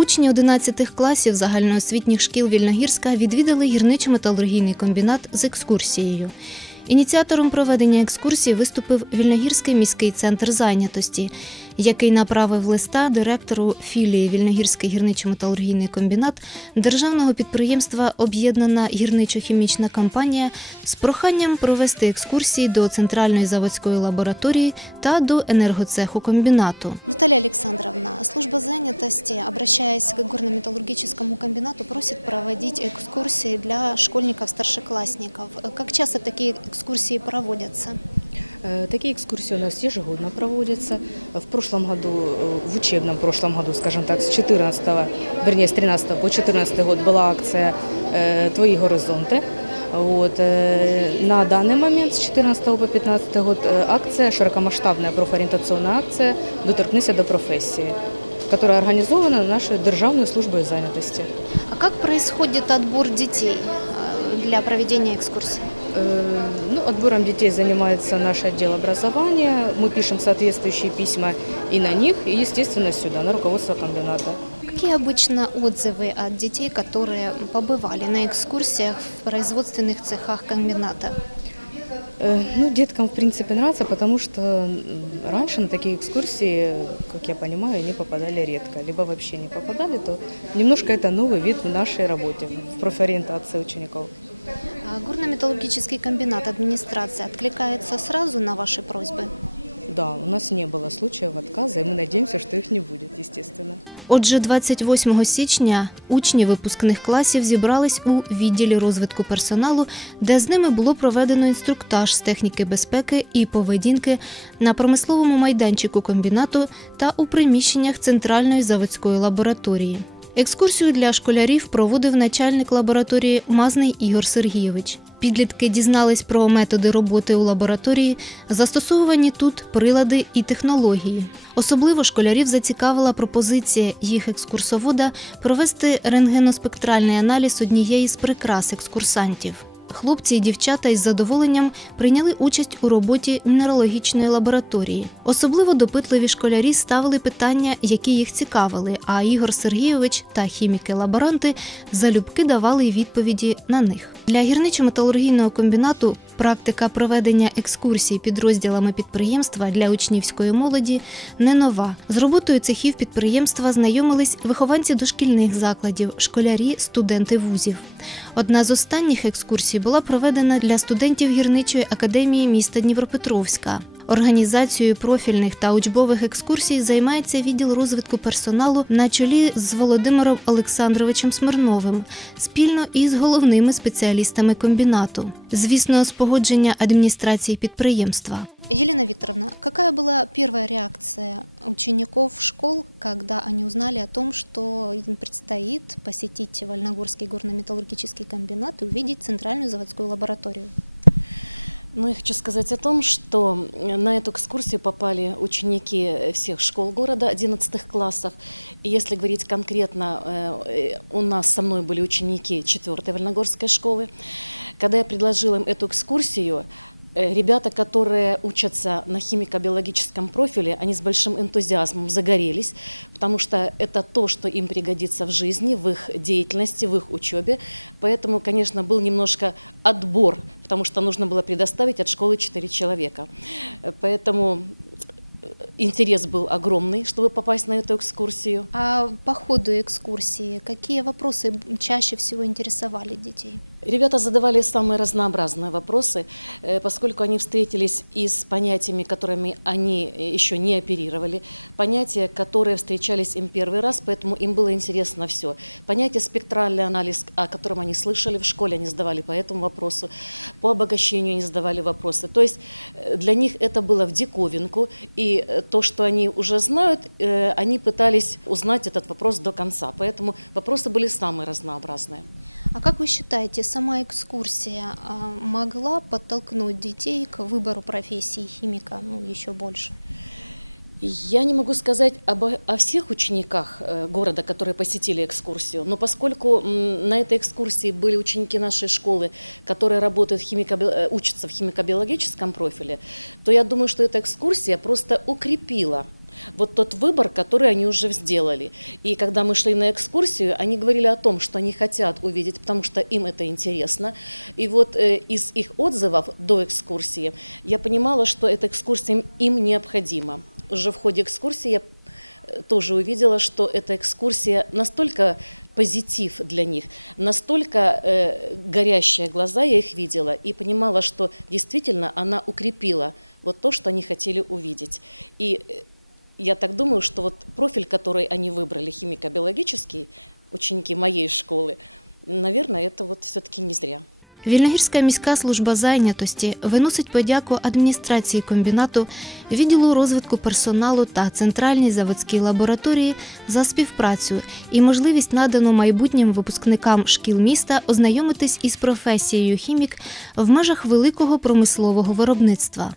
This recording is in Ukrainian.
Учні 11 класів загальноосвітніх шкіл Вільногірська відвідали гірничо-металургійний комбінат з екскурсією. Ініціатором проведення екскурсії виступив Вільногірський міський центр зайнятості, який направив листа директору філії Вільногірський гірничо-металургійний комбінат державного підприємства Об'єднана гірничо-хімічна компанія з проханням провести екскурсії до центральної заводської лабораторії та до енергоцеху комбінату. Наталья Александровна, служба занятости, обращаясь к горно-металлургическому комбинату, просит проводить экскурсии для школьников-старшеклассников. Как часто такие экскурсии проводятся? Э, Такие экскурсии у нас ежегодно проводятся. В прошлом году, э, в учебном прошлом году, скажем так, с 14, вернее, с 13 по 14 год была акция э, «Твои горизонты». Вот. э, На данный момент с 14 по 15 год э, акция, широкомасштабная профориентационная акция «Доторкнися до профессии», которая организована нашей Державной службой занятости. А как происходит отбор детей э, для проведения экскурсий? Э, Ну, отбором детей занимается наш отдел образования. Мы пишем соответствующие письма и на них, и, естественно, сюда, на руководство комбината. Какие обычно отзывы от детей, которые побывали на экскурсиях в производственных цехах комбината? Э, Ну, деткам, в принципе, нравится, потому что м, раньше на такие экскурсии, как я понимаю, они попадали редко, либо вообще не попадали, то немножко это новый вид в нашей работе, в профориентации учеников. А Горно-металлургический комбинат, администрация откликается сразу на ваши просьбы? Да, у нас не было случаев отказа, и мы надеемся, что их не будет, естественно. Отже, 28 січня учні випускних класів зібрались у відділі розвитку персоналу, де з ними було проведено інструктаж з техніки безпеки і поведінки на промисловому майданчику комбінату та у приміщеннях центральної заводської лабораторії. Екскурсію для школярів проводив начальник лабораторії Мазний Ігор Сергійович. Підлітки дізнались про методи роботи у лабораторії, застосовані тут прилади і технології. Особливо школярів зацікавила пропозиція їх екскурсовода провести рентгеноспектральний аналіз однієї з прикрас екскурсантів. Хлопці і дівчата із задоволенням прийняли участь у роботі мінералогічної лабораторії. Особливо допитливі школярі ставили питання, які їх цікавили. А Ігор Сергійович та хіміки-лаборанти залюбки давали відповіді на них. Для гірничо-металургійного комбінату практика проведення екскурсій підрозділами підприємства для учнівської молоді не нова. З роботою цехів підприємства знайомились вихованці дошкільних закладів, школярі, студенти вузів. Одна з останніх екскурсій була проведена для студентів гірничої академії міста Дніпропетровська. Організацією профільних та учбових екскурсій займається відділ розвитку персоналу на чолі з Володимиром Олександровичем Смирновим спільно із головними спеціалістами комбінату. Звісно, з погодження адміністрації підприємства. Елена Викторовна, какая была первая реакция учеников школ, когда они узнали о том, что им предстоит посетить Вольногорский горно-металлургический комбинат и увидеть центральную заводскую лабораторию? Ну, я хочу сказать о том, что э, на эту экскурсию попали ученики всех школ города 11 классов. И если говорить конкретно, э, э, у нас со мной были ученики 4 Вольногорской школы. Когда я предложила им эту экскурсию, э, ребята, которые учатся на химико-биологическом профиле, они с большим энтузиазмом загорелись, потому что это то, что им пригодится в жизни, в их деятельности, в их учебе. Поэтому, конечно, был немножко отбор, потому что нужно было предоставить от школы 4 человека. Э, Поэтому э, интерес был огромный, чтобы попасть на эту экскурсию. А по ходу экскурсии какие вопросы чаще всего интересовали детей? Ребята задавали самые разнообразные вопросы, э, поскольку они встретились и с понятиями, которыми они э, еще не оперировали, понятия, которые встречались им первый раз, поэтому им было интересно все. Понятие спектральный анализ, о котором они слышали в школе, они задавали по этому вопросу, по обогащению они задавали вопросы. То есть э, для них это было в диковинку, и э, то, что они уже знают, э, они пытались узнать этот вопрос до конца. Поэтому вопросы были самые разнообразные. А как вы считаете, сама экскурсия а, могла подтолкнуть детей к выбору профессии химика, ну, еще больше? Я не могу сказать об, о всех учениках э, города, которые посетили экскурсию, но поскольку м, на этой экскурсии были ученики нашей школы, которые работают в химико, э, учатся в химико-биологическом профиле, то я думаю, что эта экскурсия просто укрепила Вот тот выбор, который они уже сделали. И когда мы шли на экскурсию, они говорили о том, что они хотят увидеть, потому что им это интересно. И вот э, из их отзывов до экскурсии я понимала, что эта экскурсия им необходима. Уже в ходе экскурсии я э, тоже увидела, что эта экскурсия настолько позитив для них, настолько э, горящие глаза я их видела и понимала, что действительно она укрепила вот то, что они хотели увидеть. И э, я так думаю, что вот профиль, который они выбрали, химико-биологический, ученики моей школы, наверное, это вот все-таки не зря. Вільногірська міська служба зайнятості виносить подяку адміністрації комбінату, відділу розвитку персоналу та центральній заводській лабораторії за співпрацю і можливість надану майбутнім випускникам шкіл міста ознайомитись із професією хімік в межах великого промислового виробництва.